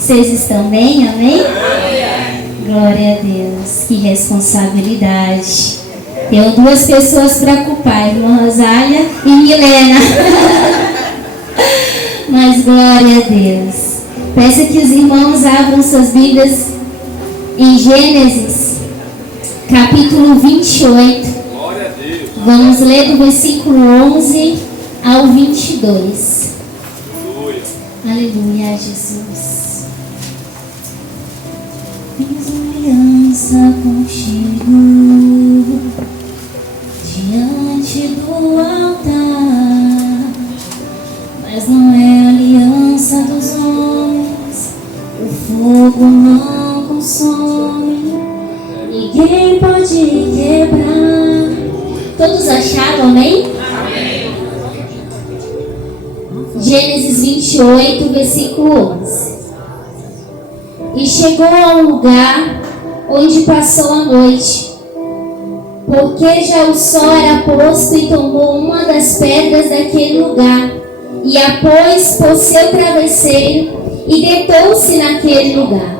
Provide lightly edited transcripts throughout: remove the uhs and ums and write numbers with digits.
Vocês estão bem? Amém? Glória a Deus. Que responsabilidade. Tenho duas pessoas para culpar, irmã Rosália e Milena. Mas glória a Deus. Peço que os irmãos abram suas Bíblias em Gênesis, capítulo 28. Glória a Deus. Vamos ler do versículo 11 ao 22. Aleluia. Aleluia, Jesus. Fiz uma aliança contigo diante do altar, mas não é a aliança dos homens, o fogo não consome, ninguém pode quebrar. Todos acharam, amém? Amém. Gênesis 28, versículo 11. E chegou ao lugar onde passou a noite, porque já o sol era posto, e tomou uma das pedras daquele lugar, e a pôs por seu travesseiro, e deitou-se naquele lugar.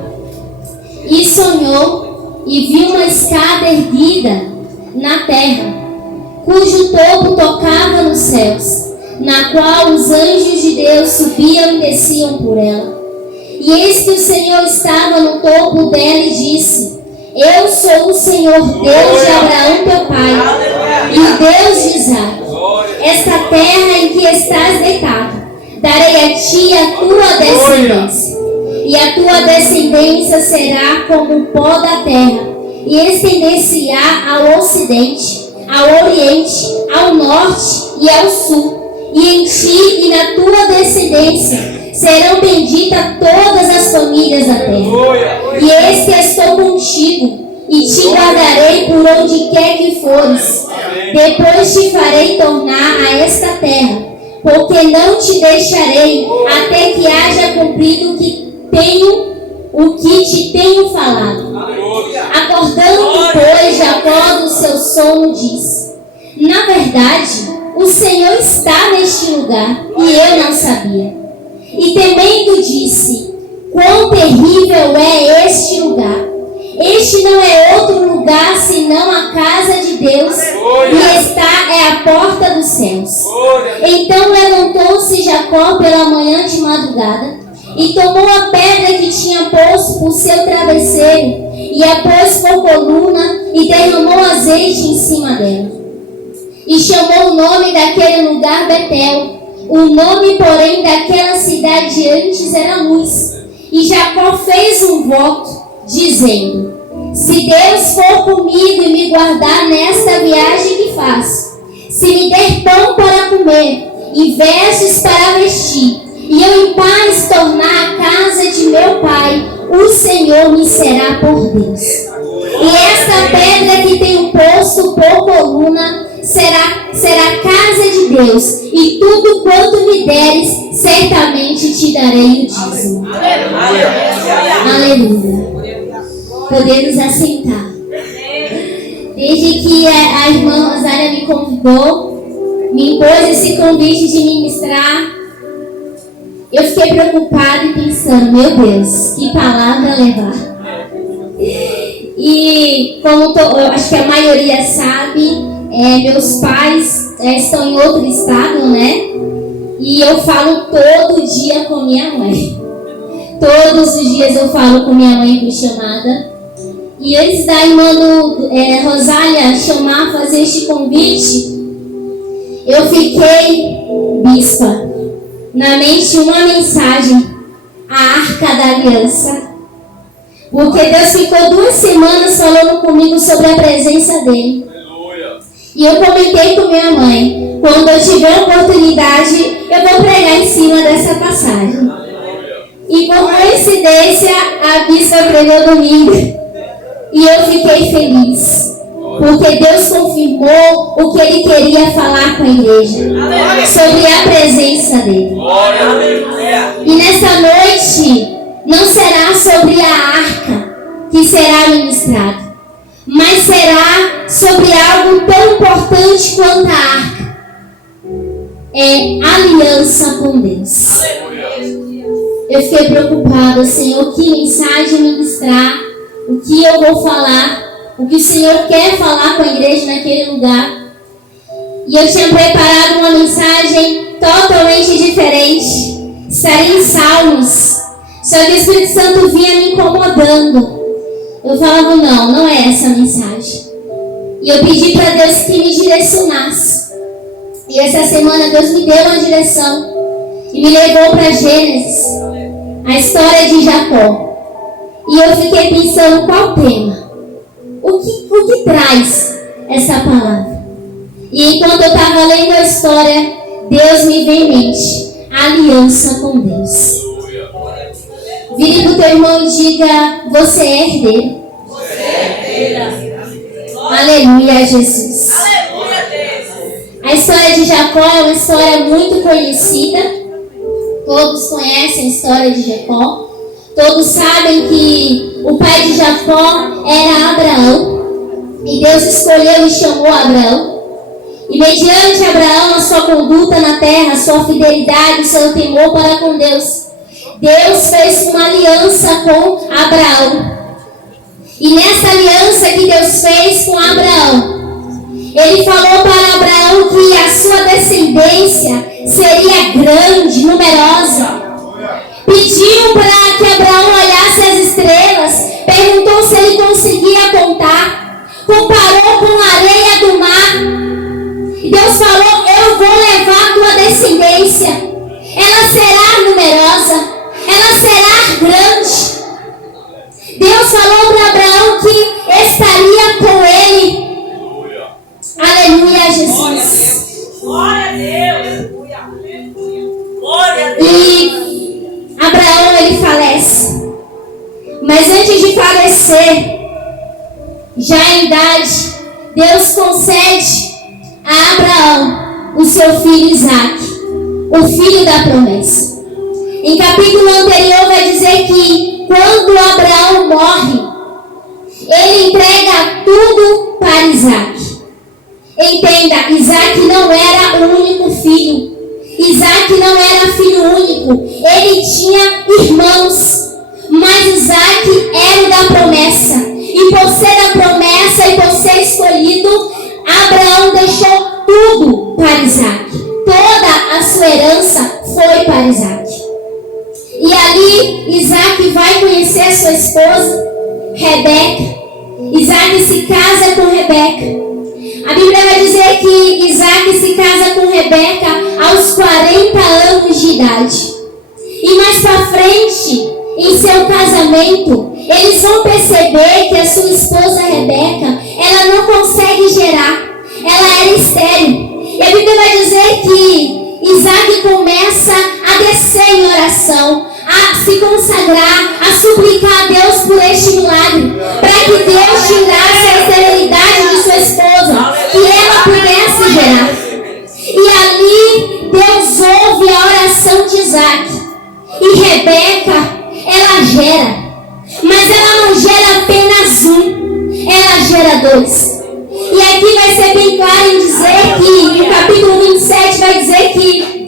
E sonhou, e viu uma escada erguida na terra, cujo topo tocava nos céus, na qual os anjos de Deus subiam e desciam por ela. E eis que o Senhor estava no topo dela e disse: Eu sou o Senhor Deus de Abraão teu pai, e o Deus de Isaac. Esta terra em que estás deitado, darei a ti a tua descendência, e a tua descendência será como o pó da terra, e estender-se-á ao ocidente, ao oriente, ao norte e ao sul. E em ti e na tua descendência serão benditas todas as famílias da terra. E eis que estou contigo, e te guardarei por onde quer que fores. Depois te farei tornar a esta terra, porque não te deixarei até que haja cumprido o que te tenho falado. Acordando, pois, Jacó do seu sono, disse: Na verdade, o Senhor está neste lugar, e eu não sabia. E temendo disse: Quão terrível é este lugar! Este não é outro lugar senão a casa de Deus, e esta é a porta dos céus. Então levantou-se Jacó pela manhã de madrugada, e tomou a pedra que tinha posto por seu travesseiro, e a pôs por coluna, e derramou azeite em cima dela. E chamou o nome daquele lugar Betel. O nome, porém, daquela cidade antes era Luz. E Jacó fez um voto, dizendo: Se Deus for comigo e me guardar nesta viagem que faço, se me der pão para comer e vestes para vestir, e eu em paz tornar a casa de meu pai, o Senhor me será por Deus. E esta pedra que tenho posto por coluna será casa de Deus, e tudo quanto me deres, certamente te darei o dízimo. Aleluia. Podemos assentar. Desde que a irmã Rosália me convidou, me impôs esse convite de ministrar, eu fiquei preocupada e pensando: meu Deus, que palavra levar. E como eu acho que a maioria sabe, meus pais estão em outro estado, né? E eu falo todo dia com minha mãe. Todos os dias eu falo com minha mãe por chamada. E antes da irmã Rosália chamar, fazer este convite, eu fiquei, bispa, na mente uma mensagem: a Arca da Aliança. Porque Deus ficou 2 semanas falando comigo sobre a presença dele. E eu comentei com minha mãe: quando eu tiver oportunidade, eu vou pregar em cima dessa passagem. E por coincidência, a bispa pregou domingo. E eu fiquei feliz, porque Deus confirmou o que Ele queria falar com a igreja, sobre a presença dele. E nessa noite, não será sobre a arca que será ministrado, mas será sobre algo tão importante quanto a arca: é aliança com Deus. eu fiquei preocupada, Senhor, que mensagem ministrar, o que eu vou falar, o que o Senhor quer falar com a igreja naquele lugar. E eu tinha preparado uma mensagem totalmente diferente. Estaria em Salmos. Só que o Espírito Santo vinha me incomodando. Eu falava, não é essa a mensagem. E eu pedi para Deus que me direcionasse. E essa semana Deus me deu uma direção. E me levou para Gênesis, a história de Jacó. E eu fiquei pensando, qual tema? O que traz essa palavra? E enquanto eu estava lendo a história, Deus me veio em mente: aliança com Deus. Vire para o teu irmão e diga: você é herdeiro. Você é herdeira. Aleluia, Jesus. Aleluia, Deus. A história de Jacó é uma história muito conhecida. Todos conhecem a história de Jacó. Todos sabem que o pai de Jacó era Abraão. E Deus escolheu e chamou Abraão. E mediante Abraão, a sua conduta na terra, a sua fidelidade, o seu temor para com Deus, Deus fez uma aliança com Abraão. E nessa aliança que Deus fez com Abraão, Ele falou para Abraão que a sua descendência seria grande, numerosa. Pediu para que Abraão olhasse as estrelas, perguntou se ele conseguia contar, comparou com a areia do mar. E Deus falou: eu vou levar a tua descendência, ela será numerosa, ela será grande. Deus falou para Abraão que estaria com ele. Aleluia, Jesus. Glória a Deus. Glória a Deus. E Abraão, ele falece. Mas antes de falecer, já em idade, Deus concede a Abraão o seu filho Isaque, o filho da promessa. Em capítulo anterior vai dizer que quando Abraão morre, ele entrega tudo para Isaque. Entenda, Isaque não era o único filho. Isaque não era filho único. Ele tinha irmãos. Mas Isaque era o da promessa. E por ser da promessa e por ser escolhido, Abraão deixou tudo para Isaque. Toda a sua herança foi para Isaque. E ali Isaque vai conhecer a sua esposa, Rebeca. Isaque se casa com Rebeca. A Bíblia vai dizer que Isaque se casa com Rebeca aos 40 anos de idade. E mais para frente, em seu casamento, eles vão perceber que a sua esposa Rebeca, ela não consegue gerar. Ela era estéril. E a Bíblia vai dizer que Isaque começa a descer em oração, a se consagrar, a suplicar a Deus por este milagre, para que Deus tirasse a esterilidade de sua esposa, que ela pudesse gerar. E ali Deus ouve a oração de Isaque. E Rebeca, ela gera. Mas ela não gera apenas um, ela gera dois. E aqui vai ser bem claro em dizer que, no capítulo 27, vai dizer que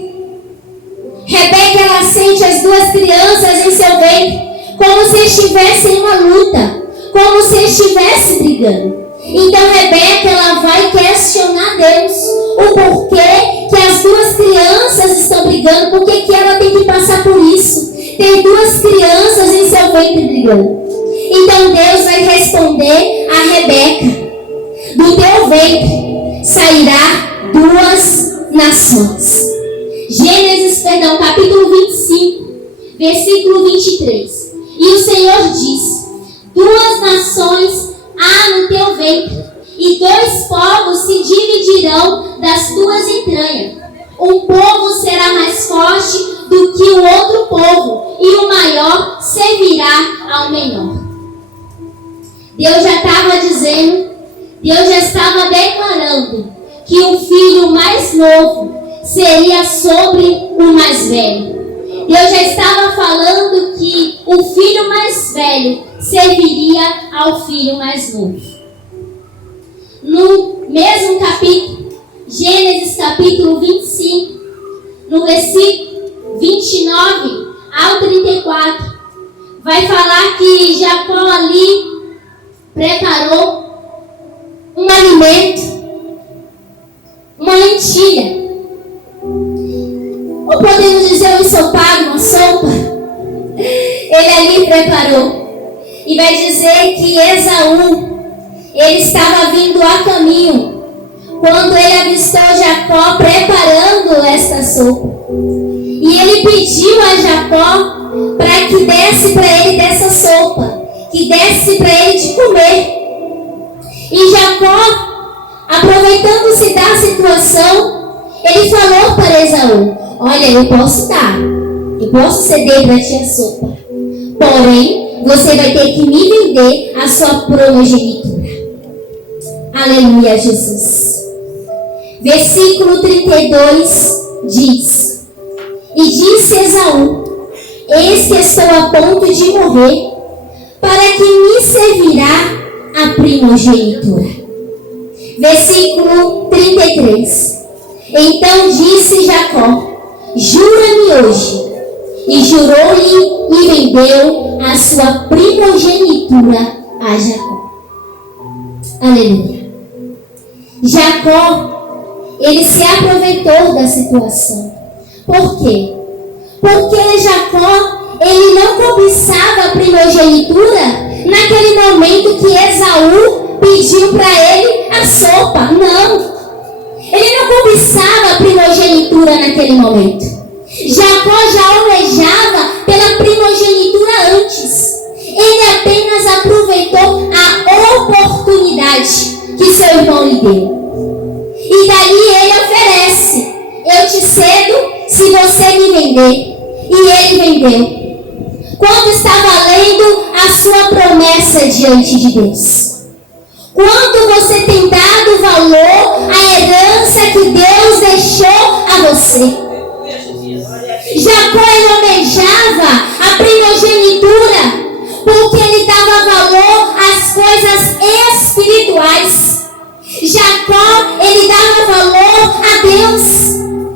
Rebeca, ela sente as duas crianças em seu ventre, como se estivessem em uma luta, como se estivesse brigando. Então Rebeca, ela vai questionar Deus o porquê que as duas crianças estão brigando, por que ela tem que passar por isso, ter duas crianças em seu ventre brigando. Então Deus vai responder a Rebeca: do teu ventre sairá duas nações. Capítulo 25, versículo 23. E o Senhor disse: duas nações há no teu ventre, e dois povos se dividirão das tuas entranhas. Um povo será mais forte do que o outro povo, e o maior servirá ao menor. Deus já estava dizendo, Deus já estava declarando que o filho mais novo seria sobre o mais velho. Deus já estava falando que o filho mais velho serviria ao filho mais novo. No mesmo capítulo, Gênesis capítulo 25, no versículo 29, ao 34, vai falar que Jacó ali preparou um alimento, uma lentilha. Ou podemos dizer um ensopado, uma sopa. Ele ali preparou. E vai dizer que Esaú, ele estava vindo a caminho quando ele avistou Jacó preparando esta sopa. E ele pediu a Jacó para que desse para ele dessa sopa, que desse para ele de comer. E Jacó, aproveitando-se da situação, ele falou para Esaú: olha, eu posso dar, eu posso ceder para ti a sopa, porém, você vai ter que me vender a sua primogenitura. Aleluia, Jesus. Versículo 32 diz: e disse Esaú: eis que estou a ponto de morrer, para que me servirá a primogenitura. Versículo 33. Então disse Jacó: jura-me hoje. E jurou-lhe e vendeu a sua primogenitura a Jacó. Aleluia. Jacó, ele se aproveitou da situação. Por quê? Porque Jacó, ele não cobiçava a primogenitura naquele momento que Esaú pediu para ele a sopa. Não. Ele não cobiçava a primogenitura naquele momento. Jacó já almejava pela primogenitura antes. Ele apenas aproveitou a oportunidade que seu irmão lhe deu. E dali ele oferece: eu te cedo se você me vender. E ele vendeu. Quando está valendo a sua promessa diante de Deus? Quando você tem dado valor à herança que Deus deixou a você? Jacó, ele almejava a primogenitura porque ele dava valor às coisas espirituais. Jacó, ele dava valor a Deus.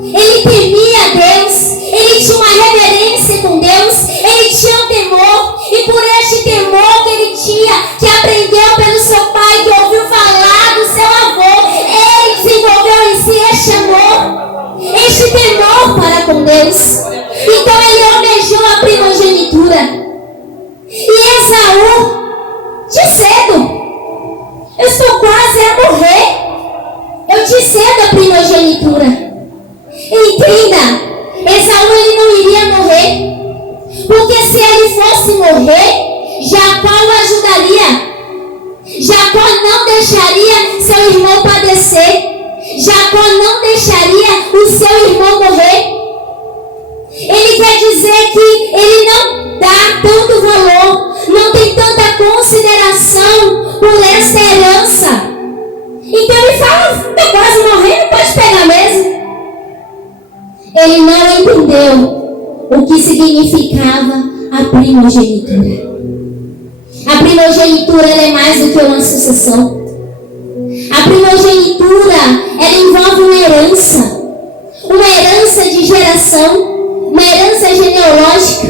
Ele temia a Deus. Ele tinha uma reverência com Deus. Ele tinha um temor. E por este temor que ele tinha, que aprendeu pelo seu pai, que ouviu falar do seu avô, ele desenvolveu em si este amor, este temor para com Deus. Então ele almejou a primogenitura. E Esaú, te cedo, eu estou quase a morrer, eu te cedo a primogenitura. Entenda, Esaú, ele não iria morrer, porque se ele fosse morrer, Jacó o ajudaria. Jacó não deixaria seu irmão padecer. Jacó não deixaria o seu irmão morrer. Ele quer dizer que ele não dá tanto valor, não tem tanta consideração por essa herança. Então ele fala: estou quase morrendo, pode pegar mesmo. Ele não entendeu o que significava a primogenitura. A primogenitura é mais do que uma sucessão. A primogenitura, ela envolve uma herança de geração, uma herança genealógica,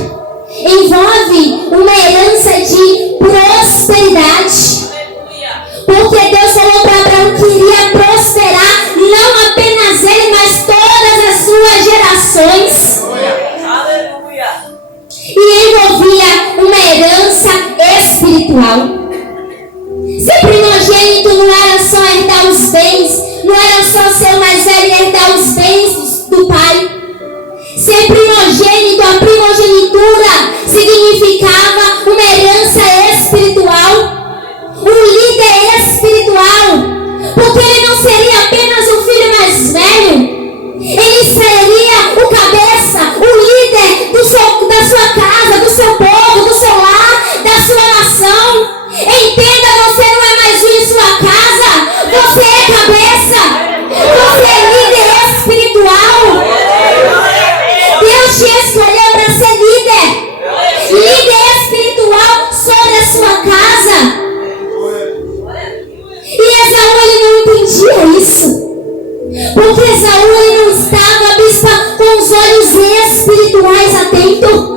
envolve uma herança de prosperidade. Porque Deus falou para Abraão que iria prosperar não apenas ele, mas todas as suas gerações. E envolvia uma herança espiritual. Ser primogênito não era só herdar os bens, não era só ser o mais velho e herdar os bens do pai. Ser primogênito, a primogenitura significava uma herança espiritual, um líder espiritual, porque ele não seria apenas o filho mais velho, ele seria o cabeça, o líder da sua casa, do seu povo, do seu lar, da sua nação. Entenda, você não é mais um em sua casa, você é cabeça, você é líder espiritual. Deus te escolheu para ser líder espiritual sobre a sua casa. E Esaú, ele não entendia isso, porque Esaú, ele não estava com os olhos espirituais atentos.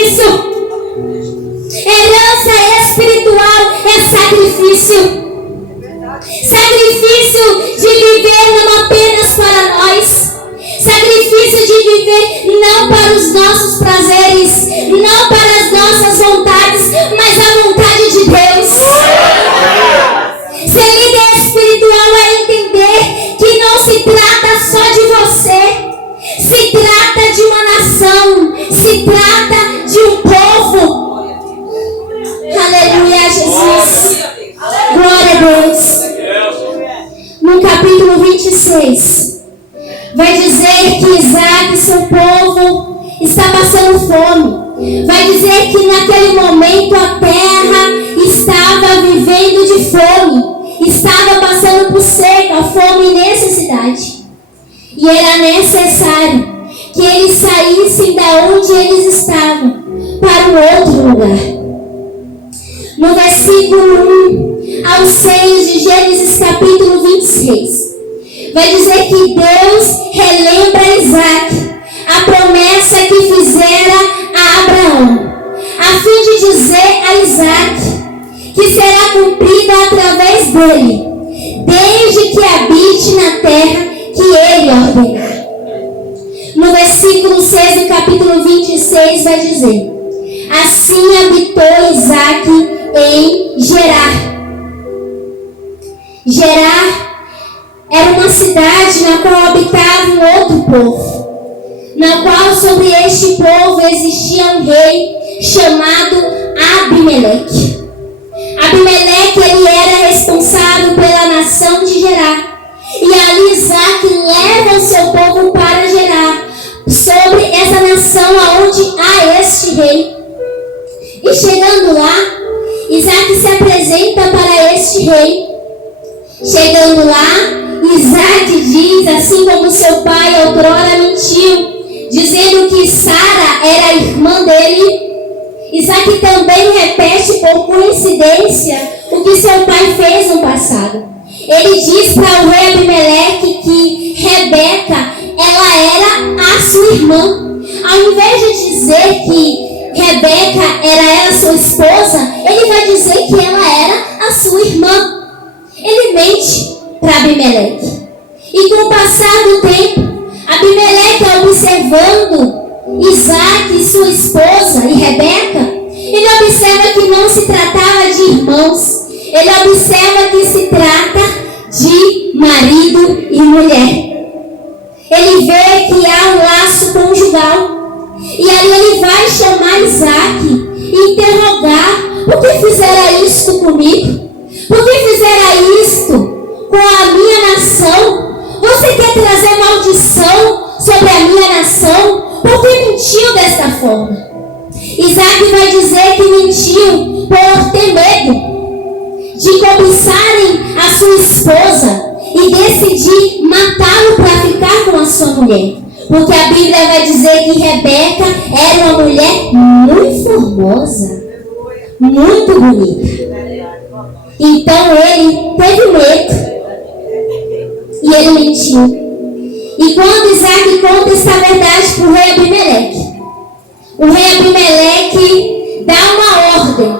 sacrifício. Herança espiritual é sacrifício. Sacrifício de viver não apenas para nós. Sacrifício de viver não para os nossos prazeres, não para as nossas vontades, mas a vontade de Deus. Ser líder espiritual é entender que não se trata só de você, se trata de uma nação, se trata de um povo. Aleluia, Jesus. Glória a Deus. No capítulo 26, vai dizer que Isaac e seu povo está passando fome. Vai dizer que naquele momento a terra estava vivendo de fome, estava passando por seca, fome e necessidade. E era necessário que eles saíssem da onde eles estavam para um outro lugar. No versículo 1 ao 6 de Gênesis capítulo 26, vai dizer que Deus relembra a Isaac a promessa que fizera a Abraão, a fim de dizer a Isaac que será cumprida através dele, desde que habite na terra que ele ordenar. No versículo 6 do capítulo 26 vai dizer: assim habitou Isaac em Gerar. Gerar era uma cidade na qual habitava um outro povo, na qual sobre este povo existia um rei chamado Abimeleque. Abimeleque, ele era responsável pela nação de Gerar. E ali Isaac leva o seu povo para Gerar, sobre essa nação aonde há este rei. E chegando lá, Isaac se apresenta para este rei. Chegando lá, Isaac diz, assim como seu pai outrora mentiu, dizendo que Sara era a irmã dele. Isaac também repete por coincidência o que seu pai fez no passado. Ele diz para o rei Abimeleque que Rebeca, ela era a sua irmã. Ao invés de dizer que Rebeca era sua esposa, ele vai dizer que ela era a sua irmã. Ele mente para Abimeleque. E com o passar do tempo, Abimeleque, observando Isaac e sua esposa e Rebeca, ele observa que não se tratava de irmãos. Ele observa que se trata de marido e mulher. Ele vê que há um laço conjugal. E aí ele vai chamar Isaac e interrogar: por que fizera isto comigo? Por que fizera isto com a minha nação? Você quer trazer maldição sobre a minha nação? Por que mentiu desta forma? Isaac vai dizer que mentiu por ter medo de cobiçarem a sua esposa e decidir matá-lo para ficar com a sua mulher. Porque a Bíblia vai dizer que Rebeca era uma mulher muito formosa, muito bonita. Então ele teve medo e ele mentiu. E quando Isaac conta essa verdade para o rei Abimeleque, o rei Abimeleque dá uma ordem: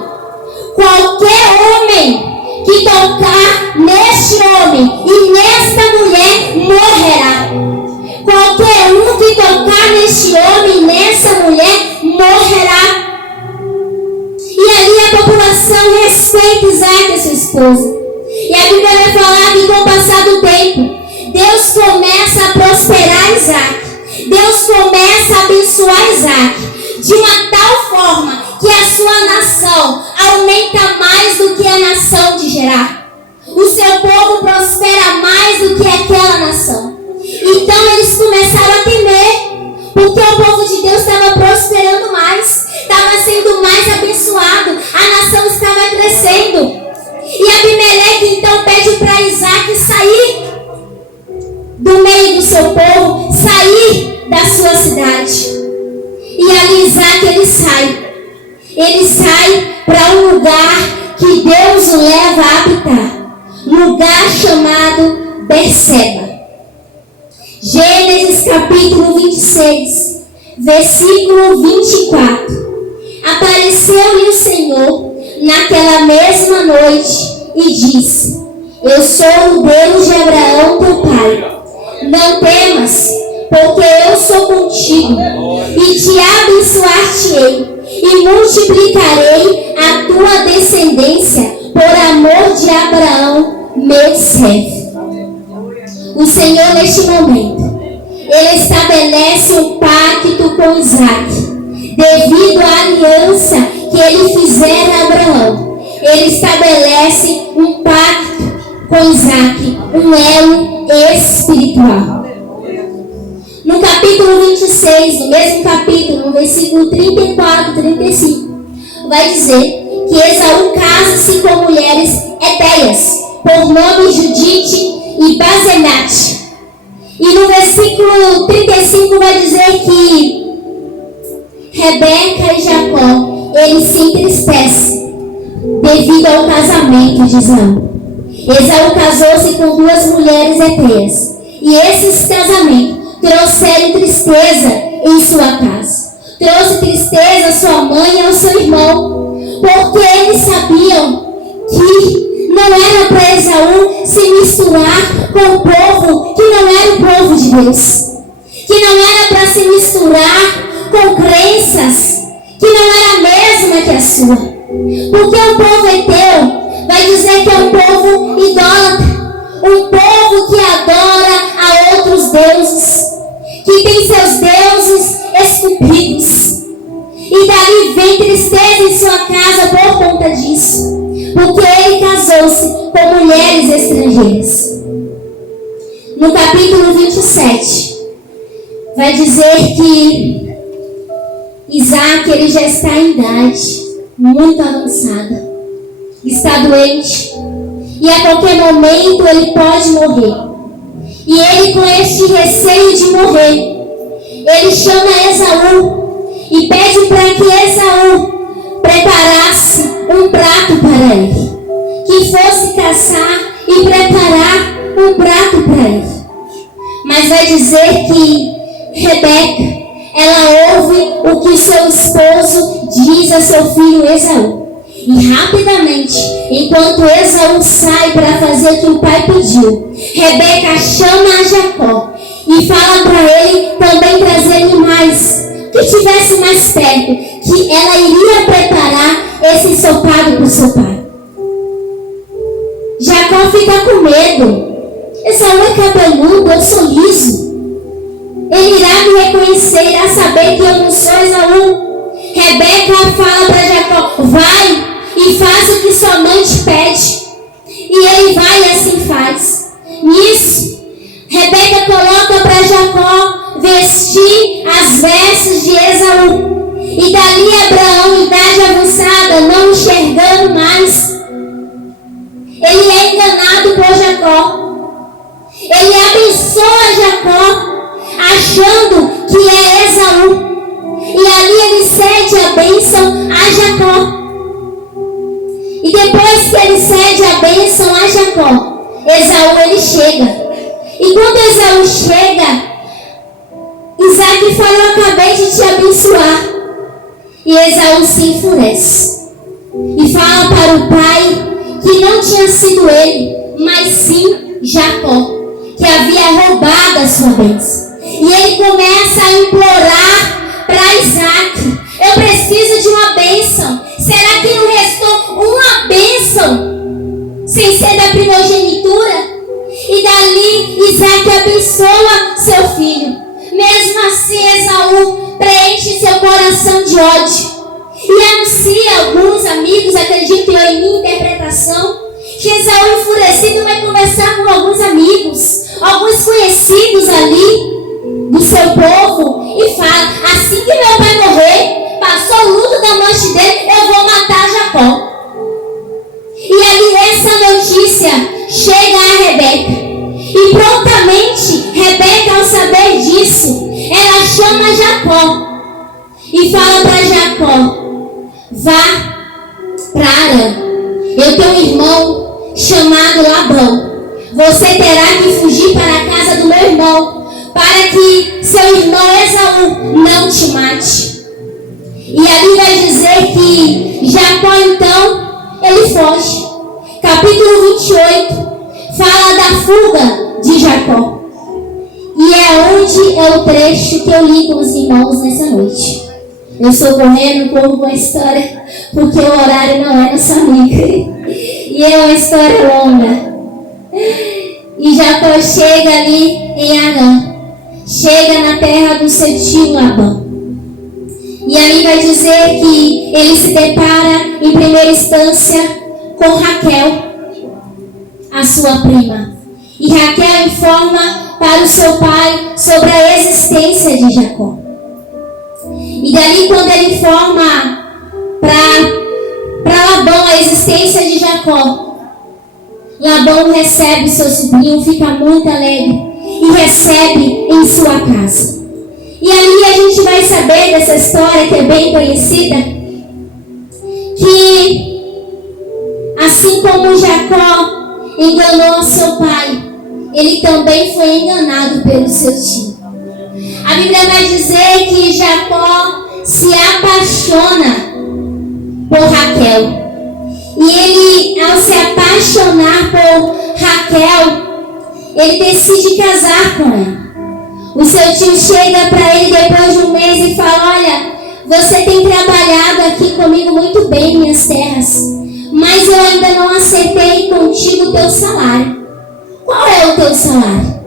qualquer homem que tocar neste homem e nesta mulher morrerá. Qualquer um que tocar neste homem e nessa mulher morrerá. E ali a população respeita Isaac e sua esposa. E a Bíblia vai falar que com o passar do tempo, Deus começa a prosperar Isaac. Deus começa a abençoar Isaac de uma tal forma que a sua nação aumenta mais do que a nação de Gerar. O seu povo prospera mais do que aquela nação. Então eles começaram a temer, porque o povo de Deus estava prosperando mais, estava sendo mais abençoado, a nação estava crescendo. E Abimeleque então pede para Isaac sair do meio do seu povo, sair da sua cidade. E ali Isaac ele sai para um lugar que Deus o leva a habitar, lugar chamado Berseba. Gênesis capítulo 26, versículo 24. Apareceu-lhe o Senhor naquela mesma noite e disse: Eu sou o Deus de Abraão, teu pai. Não temas, porque eu sou contigo, e te abençoar-te-ei, e multiplicarei a tua descendência por amor de Abraão, meu servo. O Senhor, neste momento, Ele estabelece um pacto com Isaac, devido à aliança que Ele fizera a Abraão. Ele estabelece um pacto com Isaac, um elo espiritual. No capítulo 26, no mesmo capítulo, no versículo 34 e 35, vai dizer que Esaú casa-se com mulheres hetéias, por nome Judite e Bazenate. E no versículo 35 vai dizer que Rebeca e Jacó, eles se entristecem devido ao casamento de Esaú. Esaú casou-se com duas mulheres hetéias, e esses casamentos trouxeram tristeza em sua casa. Trouxe tristeza à sua mãe e ao seu irmão, porque eles sabiam que não era para Esaú se misturar com o povo que não era o povo de Deus, que não era para se misturar com crenças que não era a mesma que a sua, porque o povo heteu vai dizer que é um povo idólatra, um povo que adora a outros deuses, que tem seus deuses esculpidos, e daí vem tristeza em sua casa por conta disso, porque ele casou-se com mulheres estrangeiras. No capítulo 27 vai dizer que Isaac, ele já está em idade muito avançada, está doente, e a qualquer momento ele pode morrer. E ele, com este receio de morrer, ele chama Esaú e pede para que Esaú preparasse um prato para ele, que fosse caçar e preparar um prato para ele. Mas vai dizer que Rebeca, ela ouve o que seu esposo diz a seu filho Esaú. E rapidamente, enquanto Esaú sai para fazer o que o pai pediu, Rebeca chama a Jacó e fala para ele também trazer animais que estivesse mais perto, que ela iria preparar esse ensopado para o seu pai. Jacó fica com medo. Esaú é cabeludo, eu sou liso. Ele irá me reconhecer, irá saber que eu não sou Esaú. Rebeca fala para Jacó: vai e faça o que sua mãe te pede. E ele vai e assim faz. Nisso, Rebeca coloca para Jacó vestir as vestes de Esaú. E dali Abraão, idade avançada, não enxergando mais, ele é enganado por Jacó. Ele abençoa Jacó, achando que é Esaú. E ali ele cede a bênção a Jacó. E depois que ele cede a bênção a Jacó, Esaú ele chega. E quando Esaú chega, Isaac fala: eu acabei de te abençoar. E Esaú se enfurece e fala para o pai que não tinha sido ele, mas sim Jacó, que havia roubado a sua bênção. E ele começa a implorar para Isaac: eu preciso de uma bênção. Será que não restou uma bênção sem ser da primogenitura? E dali Isaac abençoa seu filho. Mesmo assim, Esaú preenche seu coração de ódio e anuncia a alguns amigos, acredito eu, em minha interpretação, que Esaú, enfurecido, vai conversar com alguns amigos, alguns conhecidos ali do seu povo, e fala: assim que meu pai morrer, passou o luto da morte dele, eu vou matar Jacó. E ali essa notícia chega a Rebeca. E prontamente, Rebeca, ao saber disso, ela chama Jacó e fala para Jacó: vá para Arã. Eu tenho um irmão chamado Labão. Você terá que fugir para a casa do meu irmão, para que seu irmão Esaú não te mate. E ali vai dizer que Jacó então, ele foge. Capítulo 28 fala da fuga de Jacó. E é onde é o trecho que eu li com os irmãos nessa noite. Eu estou correndo um pouco com a história, porque o horário não é nossa amiga. E é uma história longa. E Jacó chega ali em Harã. Chega na terra do seu tio Labão. E ali vai dizer que ele se depara, em primeira instância, com Raquel, a sua prima. E Raquel informa para o seu pai sobre a existência de Jacó. E dali, quando ele informa para Labão a existência de Jacó, Labão recebe seu sobrinho, fica muito alegre e recebe em sua casa. E ali a gente vai saber dessa história que é bem conhecida, que assim como Jacó enganou seu pai, ele também foi enganado pelo seu tio. A Bíblia vai dizer que Jacó se apaixona por Raquel. E ele, ao se apaixonar por Raquel, ele decide casar com ela. O seu tio chega para ele depois de um mês e fala: olha, você tem trabalhado aqui comigo muito bem minhas terras, mas eu ainda não acertei contigo o teu salário. Qual é o teu salário?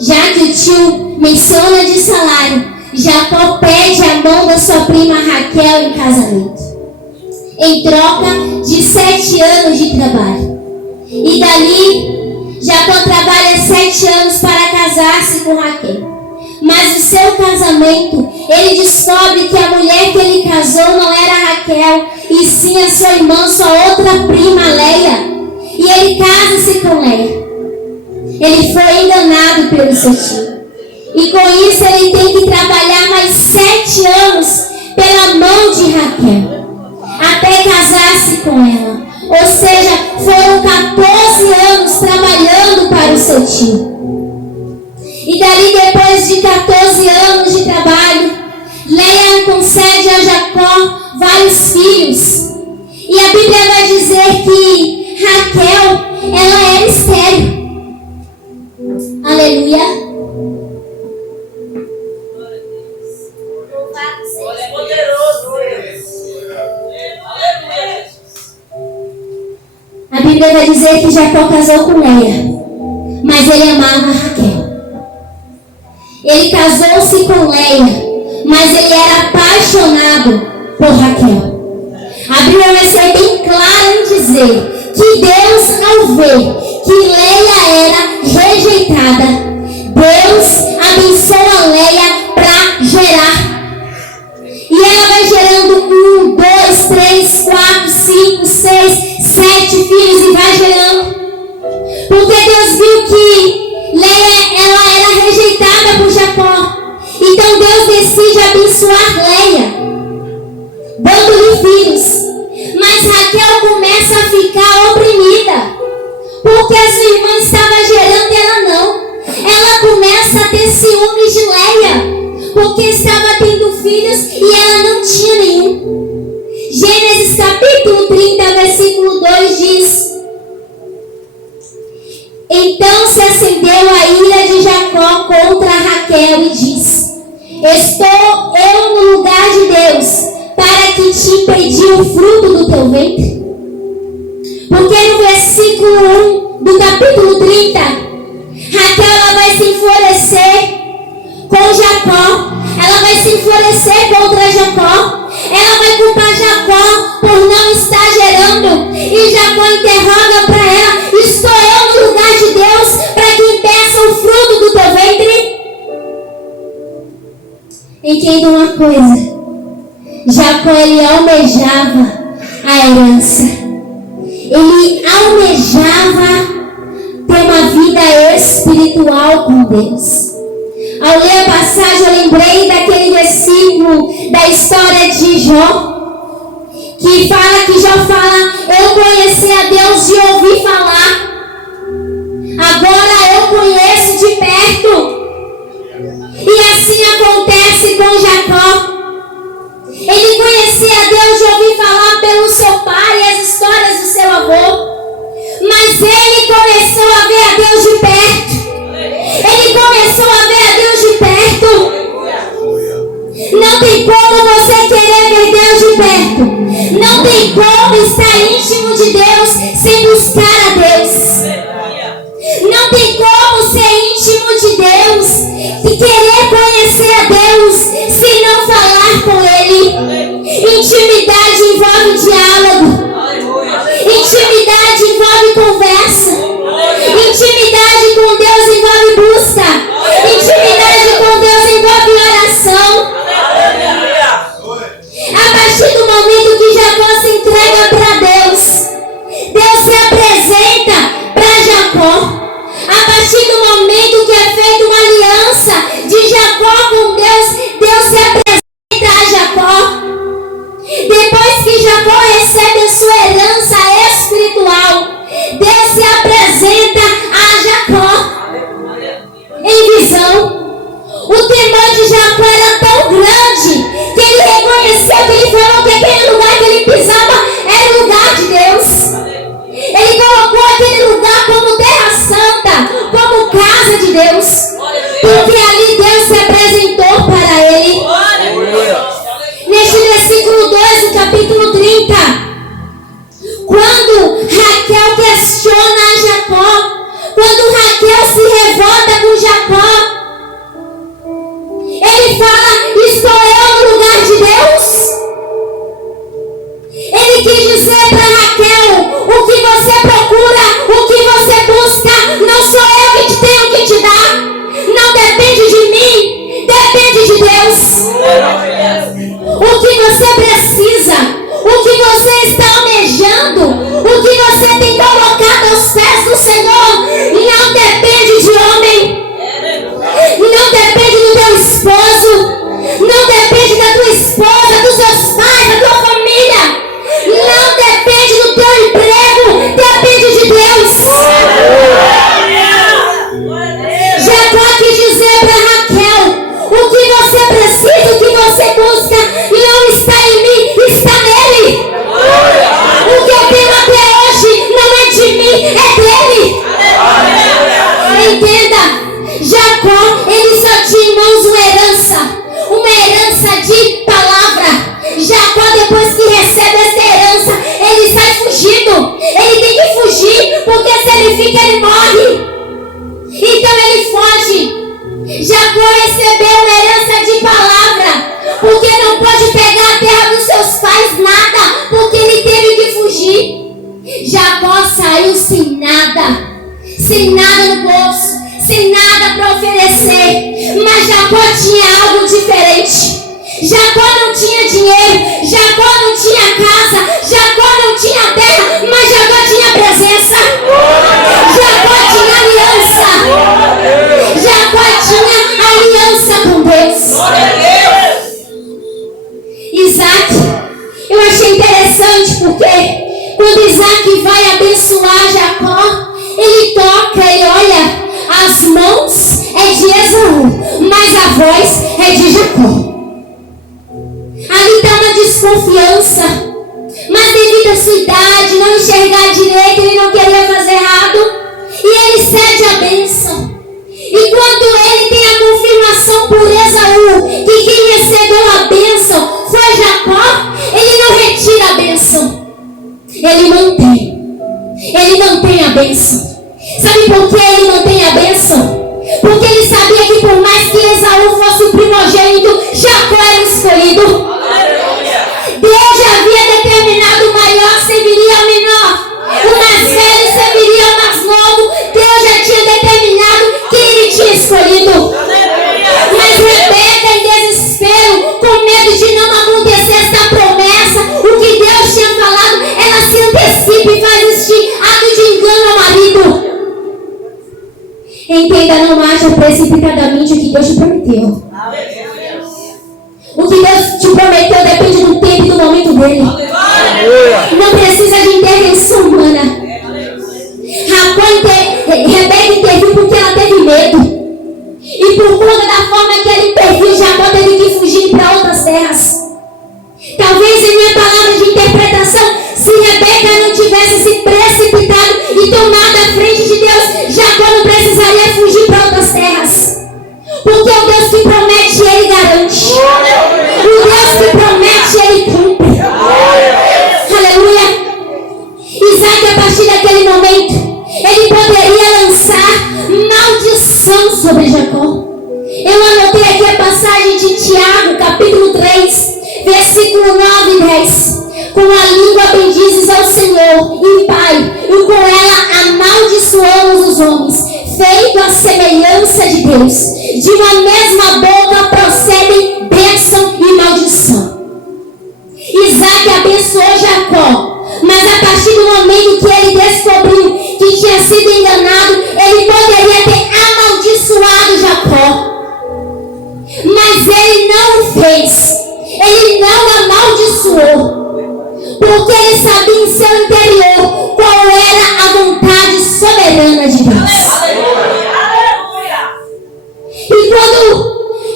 Já que o tio menciona de salário, Jacó pede a mão da sua prima Raquel em casamento, em troca de 7 anos de trabalho. E dali, Jacó trabalha 7 anos para casar-se com Raquel. Mas no seu casamento, ele descobre que a mulher que ele casou não era Raquel, e sim a sua irmã, sua outra prima, Leia. E ele casa-se com Leia. Ele foi enganado pelo seu tio. E com isso ele tem que trabalhar mais 7 anos pela mão de Raquel, até casar-se com ela. Ou seja, foram 14 anos trabalhando para o seu tio. E dali, depois de 14 anos de trabalho, Leia concede a Jacó vários filhos. E a Bíblia vai dizer que Raquel, ela era estéril. Aleluia. É poderoso, Deus. Aleluia, Jesus. A Bíblia vai dizer que Jacó casou com Leia, mas ele amava Raquel. Ele casou-se com Leia, mas ele era apaixonado por Raquel. A Bíblia vai ser bem clara em dizer que Deus, ao ver que Leia era rejeitada, Deus abençoa Leia para gerar. E ela vai gerando 1, 2, 3, 4, 5, 6, 7 filhos e vai gerando. Porque Deus viu que Leia, ela era rejeitada por Jacó. Então Deus decide abençoar Leia, dando-lhe filhos. Mas Raquel começa a ficar oprimida, porque a sua irmã estava gerando e ela não. Ela começa a ter ciúmes de Leia, porque estava tendo filhos e ela não tinha nenhum. Gênesis capítulo 30, versículo 2 diz: então se acendeu a ira de Jacó contra Raquel e disse: estou eu no lugar de Deus para que te impedir o fruto do teu ventre? Porque no versículo 1 do capítulo 30, Raquel ela vai se enfurecer com Jacó. Ela vai se enfurecer contra Jacó. Ela vai culpar Jacó por não estar gerando. E Jacó interroga para ela: estou eu no lugar de Deus para que impeça o fruto do teu ventre? Entenda uma coisa: Jacó ele almejava a herança. Ele almejava ter uma vida espiritual com Deus. Ao ler a passagem, eu lembrei daquele versículo da história de Jó, que Jó fala: eu conheci a Deus de ouvir falar, agora eu conheço de perto. E assim acontece com Jacó. Ele conheceu como estar íntimo de Deus sem buscar a Deus. Não tem como ser íntimo de Deus e querer conhecer a Deus se não falar com Ele. Intimidade envolve diálogo. Intimidade envolve conversa. Intimidade com Deus envolve busca. Intimidade com Deus envolve oração. A partir do momento que Jacó se entrega para Deus, Deus se apresenta para Jacó. A partir do momento que é feita uma aliança de Jacó com Deus, Deus se apresenta a Jacó. Depois que Jacó recebe a sua herança espiritual, Deus se apresenta a Jacó em visão. O temor de Jacó era tão grande que ele reconheceu, que ele falou que aquele lugar que ele pisava era o lugar de Deus. Ele colocou aquele lugar como terra santa, como casa de Deus, porque ali Deus se apresentou para ele. Neste versículo 2 do capítulo 30, quando Raquel questiona a Jacó, quando Raquel se revolta com Jacó, ele fala: estou eu no lugar de Deus? Ele quis dizer para Raquel: o que você procura, o que você busca, não sou eu que tenho que te dar. Não depende de mim, depende de Deus. O que você precisa, o que você está almejando, o que você tem colocado aos pés do Senhor, não depende de homem, não depende do teu esposo, não depende da tua esposa, dos seus pais, da tua família, não depende do teu emprego, depende de Deus. Jacó quis dizer para Raquel: o que você precisa, o que você busca, não está em mim, está nele. O que eu tenho até hoje não é de mim, é dele. Entenda, Jacó, ele só tinha em mãos uma herança de palavra. Jacó, depois que recebe essa herança, ele sai fugindo. Ele tem que fugir, porque se ele fica, ele morre. Então ele foge. Jacó recebeu uma herança de palavra, porque não pode pegar a terra dos seus pais, nada, porque ele teve que fugir. Jacó saiu sem nada no bolso, sem nada para oferecer. Mas Jacó tinha algo diferente. Jacó não tinha dinheiro, Jacó não tinha casa, Jacó não tinha terra, mas Jacó tinha presença. Jacó tinha aliança. Jacó tinha aliança com Deus. Isaac, eu achei interessante porque quando Isaac vai abençoar Jacó, ele toca, ele olha, as mãos é de Esaú, mas a voz é de Jacó. Ali está uma desconfiança, mas devido à sua idade, não enxergar direito, ele não queria fazer errado, e ele cede a bênção. E quando ele tem a confirmação por Esaú que quem recebeu a bênção foi Jacó, ele não retira a bênção, ele mantém a bênção. Sabe por que ele mantém a bênção? Porque ele sabia que por mais que Esaú fosse o primogênito, Jacó era o escolhido. Deus já havia determinado: o maior serviria ao menor, o mais velho serviria ao mais novo. Deus já tinha determinado que ele tinha escolhido. Mas Rebeca, em desespero, com medo de não acontecer essa promessa, o que Deus tinha falado, ela se antecipa e faz este ato de engano ao marido. Entenda, não haja precipitadamente o que Deus te prometeu. O que Deus te prometeu depende do tempo e do momento dele. Não precisa de intervenção humana. Rebeca interviu porque ela teve medo. E por conta da forma que ela interviu, Jacó teve que fugir para outras terras. Talvez em minha palavra de interpretação, se Rebeca não tivesse se precipitado e tomado a frente de Deus, Jacó não precisaria fugir para outras terras. Porque o Deus que promete, ele garante. O Deus que promete, ele cumpre. Aleluia. partir daquele momento, ele poderia lançar maldição sobre Jacó. Eu anotei aqui a passagem de Tiago, capítulo 3, versículo 9 e 10. Com a língua bendizes ao Senhor e Pai, e com ela amaldiçoamos os homens, feito a semelhança de Deus. De uma mesma boca procedem bênção e maldição. Isaac abençoou Jacó, mas a partir do momento que ele descobriu que tinha sido enganado, ele poderia ter amaldiçoado Jacó. Mas ele não o fez. Ele não amaldiçoou. Porque ele sabia em seu interior qual era a vontade soberana de Deus. E quando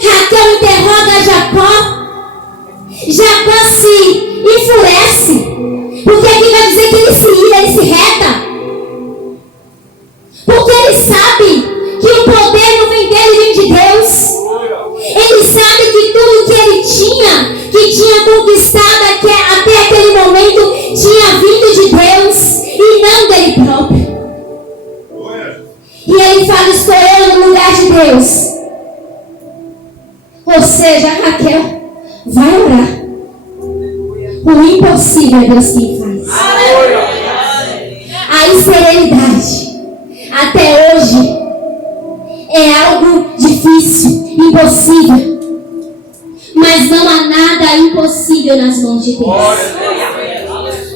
Raquel interroga Jacó se enfurece. Porque aqui vai dizer que ele se ira, ele se reta. Porque ele sabe que o poder não vem dele, vem de Deus. Ele sabe que tudo que ele tinha conquistado até aquele momento, tinha vindo de Deus e não dele próprio. E ele fala: estou eu no lugar de Deus. Ou seja, Raquel, vai orar. O impossível é Deus quem faz. A esterilidade, até hoje, é algo difícil, impossível. Mas não há nada impossível nas mãos de Deus.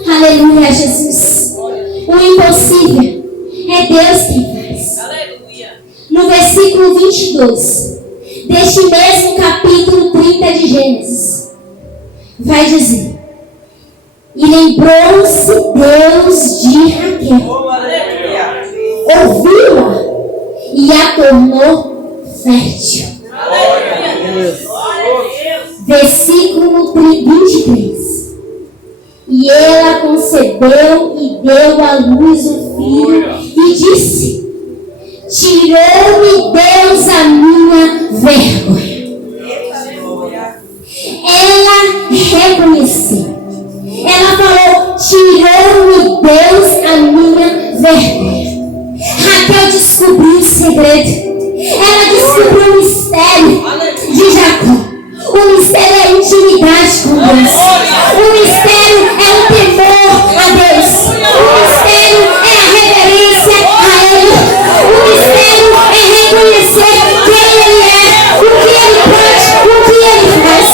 Aleluia, Jesus. O impossível é Deus quem faz. No versículo 22 deste mesmo capítulo 30 de Gênesis, vai dizer: e lembrou-se Deus de Raquel, ouviu-a e a tornou fértil. Versículo 23. E ela concebeu e deu à luz o filho e disse: tirou-me Deus a minha vergonha. Ela reconheceu. Ela falou: tirou-me Deus a minha vergonha. Raquel descobriu o segredo. Ela descobriu o mistério de Jacó. O mistério é a intimidade com Deus. O mistério é o temor a Deus. O mistério é a reverência a Ele. O mistério é reconhecer quem Ele é, o que Ele pode, o que Ele faz.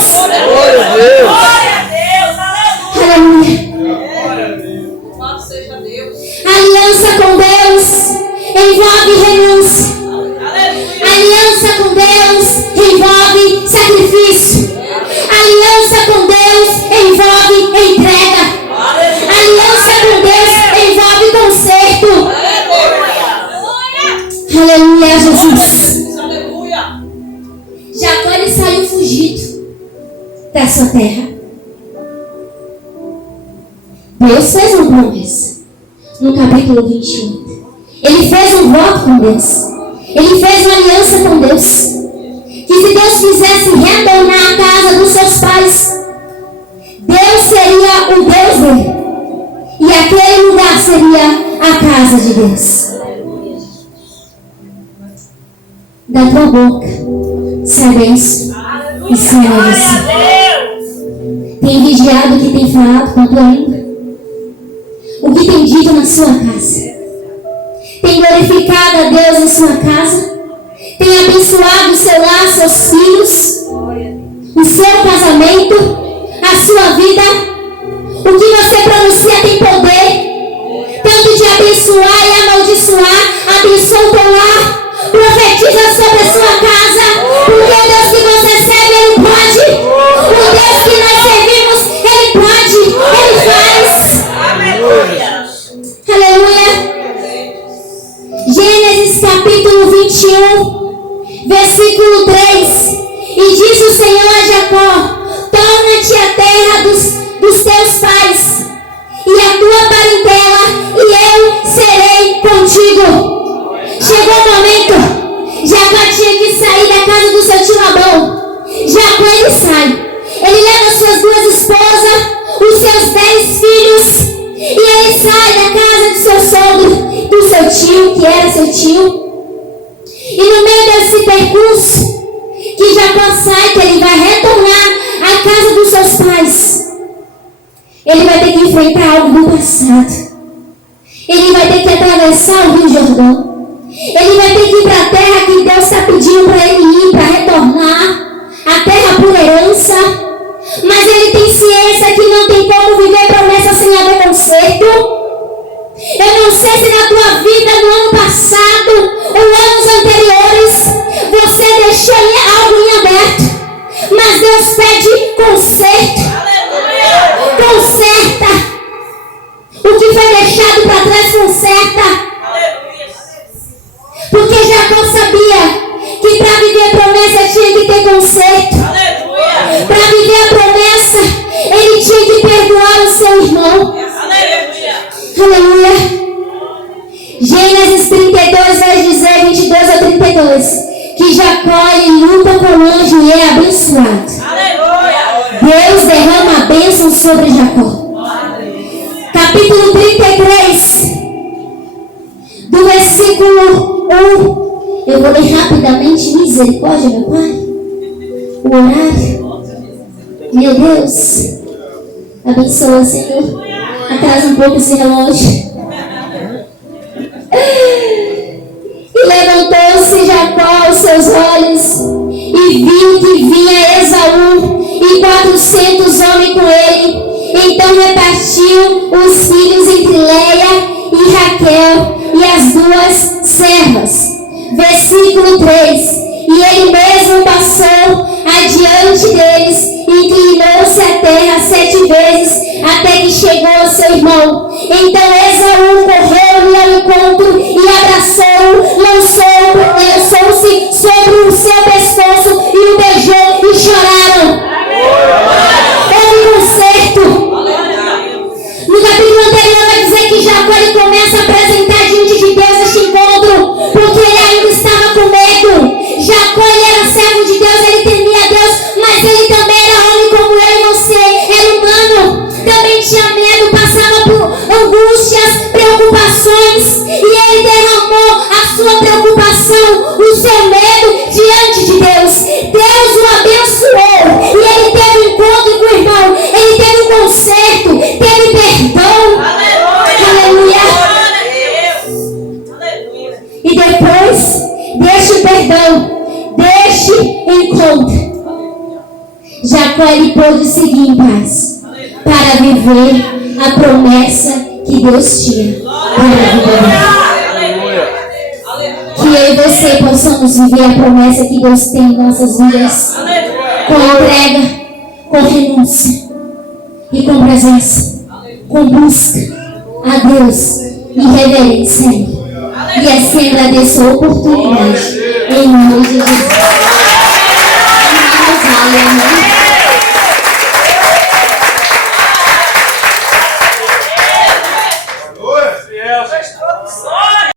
Aleluia. Aliança com Deus envolve renúncia. Aliança com Deus envolve sacrifício. Aliança com Deus envolve entrega. Aliança com Deus envolve conserto. Aleluia, Jesus. Jacó, ele saiu fugido da sua terra. Deus fez uma promessa no capítulo 28. Ele fez um voto com Deus. Ele fez uma aliança com Deus. Que se Deus quisesse retornar à casa dos seus pais, Deus seria o Deus dele. E aquele lugar seria a casa de Deus. Da tua boca sai bênção e sai maldição. Tem vigiado o que tem falado com a tua língua? O que tem dito na sua casa? Tem glorificado a Deus em sua casa? Tem abençoado o seu lar, seus filhos, o seu casamento, a sua vida? O que você pronuncia tem poder, tanto de abençoar e amaldiçoar. Abençoa o teu lar, profetiza sobre a sua casa, porque o Deus que você serve, Ele pode. O Deus que nós servimos, Ele pode, Ele faz. Aleluia. Gênesis capítulo 21, versículo 3. E disse o Senhor a Jacó: torna-te a terra dos teus pais, e a tua parentela, e eu serei contigo. Chegou o momento. Jacó tinha que sair da casa do seu tio Labão. Jacó, ele sai. Ele leva suas 2 esposas, os seus 10 filhos, e ele sai na casa do seu sogro, do seu tio, que era seu tio. E no meio desse percurso, que Jacó sai, que ele vai retornar à casa dos seus pais, ele vai ter que enfrentar algo do passado. Ele vai ter que atravessar o Rio Jordão. Ele vai ter que ir para a terra que Deus está pedindo para ele ir, para retornar, a terra por herança. Mas ele tem ciência que não tem como viver promessa sem haver conserto. Eu não sei se na tua vida, no ano passado, ou anos anteriores, você deixou algo em aberto. Mas Deus pede conserto. Conserta. O que foi deixado para trás, conserta. Porque Jacó sabia que para viver a promessa tinha que ter conserto. Para viver a promessa, ele tinha que perdoar o seu irmão. Aleluia. Gênesis 32 vai dizer, 22 a 32, que Jacó ele luta com o anjo e é abençoado. Deus derrama a bênção sobre Jacó. Capítulo 33, do versículo 1. Eu vou ler rapidamente. Misericórdia, meu Pai. O horário. Meu Deus. Abençoa, Senhor. Atrasa um pouco esse relógio. E levantou-se Jacó aos seus olhos e viu que vinha Esaú e 400 homens com ele. Então repartiu os filhos entre Leia e Raquel e as duas servas. Versículo 3. E ele mesmo passou adiante deles, inclinou-se à terra 7 vezes, até que chegou ao seu irmão. Então Esaú correu-lhe ao encontro e abraçou-o, lançou-se sobre o seu pescoço e o beijou, e choraram. Houve conserto. No capítulo anterior vai dizer que Jacó ele começa a apresentar diante de Deus este encontro, porque ele ainda estava com medo. Jacó ele era servo de Deus, ele temia a Deus, mas ele também era homem como eu e você, era humano, também tinha medo, passava por angústias, preocupações, e ele derramou a sua preocupação, o seu medo diante de Deus. Deus o abençoou e ele teve um encontro com o irmão, ele teve um conserto, teve perdão. Aleluia. E depois deste perdão, deste encontro, Jacó ele pôde seguir em paz para viver a promessa que Deus tinha para a vida dele. Que eu e você possamos viver a promessa que Deus tem em nossas vidas, com entrega, com renúncia e com presença, com busca a Deus e reverência a Ele. E assim agradeço a oportunidade em nome de Jesus.